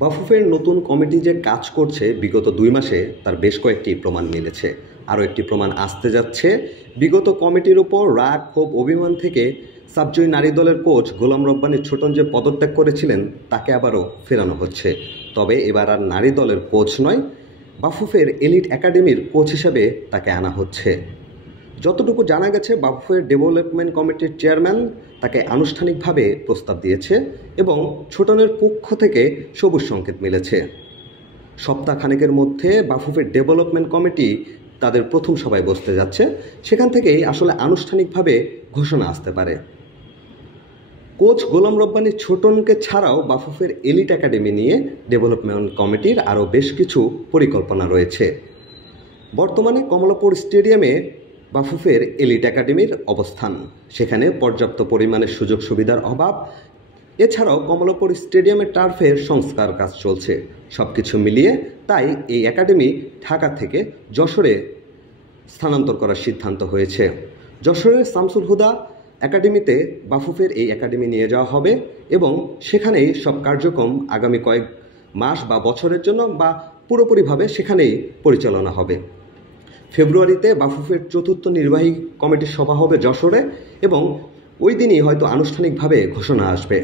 বাফুফের নতুন কমিটি যে কাজ করছে বিগত ২ মাসে তার বেশ কয়েকটি প্রমাণ মিলেছে। আরও একটি প্রমাণ আসতে যাচ্ছে। বিগত কমিটির উপর রাগ, ক্ষোভ, অভিমান থেকে সাবজয়ী নারী দলের কোচ গোলাম রব্বানী ছোটন যে পদত্যাগ করেছিলেন তাকে আবারও ফেরানো হচ্ছে। তবে এবার আর নারী দলের কোচ নয়, বাফুফের এলিট একাডেমির কোচ হিসাবে তাকে আনা হচ্ছে। যতটুকু জানা গেছে, বাফুফের ডেভেলপমেন্ট কমিটির চেয়ারম্যান তাকে আনুষ্ঠানিকভাবে প্রস্তাব দিয়েছে এবং ছোটনের পক্ষ থেকে সবুজ সংকেত মিলেছে। সপ্তাহখানেকের মধ্যে বাফুফের ডেভেলপমেন্ট কমিটি তাদের প্রথম সভায় বসতে যাচ্ছে। সেখান থেকেই আসলে আনুষ্ঠানিকভাবে ঘোষণা আসতে পারে। কোচ গোলাম রব্বানী ছোটনকে ছাড়াও বাফুফের এলিট একাডেমি নিয়ে ডেভেলপমেন্ট কমিটির আরও বেশ কিছু পরিকল্পনা রয়েছে। বর্তমানে কমলাপুর স্টেডিয়ামে বাফুফের এলিট একাডেমির অবস্থান। সেখানে পর্যাপ্ত পরিমাণে সুযোগ সুবিধার অভাব। এছাড়াও কমলাপুর স্টেডিয়ামের টার্ফের সংস্কার কাজ চলছে। সব কিছু মিলিয়ে তাই এই একাডেমি ঢাকা থেকে যশোরে স্থানান্তর করার সিদ্ধান্ত হয়েছে। যশোরের শামসুল হুদা একাডেমিতে বাফুফের এই একাডেমি নিয়ে যাওয়া হবে এবং সেখানেই সব কার্যক্রম আগামী কয়েক মাস বা বছরের জন্য বা পুরোপুরিভাবে সেখানেই পরিচালনা হবে। ফেব্রুয়ারিতে বাফুফের চতুর্থ নির্বাহী কমিটির সভা হবে যশোরে এবং ওই দিনই হয়তো আনুষ্ঠানিকভাবে ঘোষণা আসবে।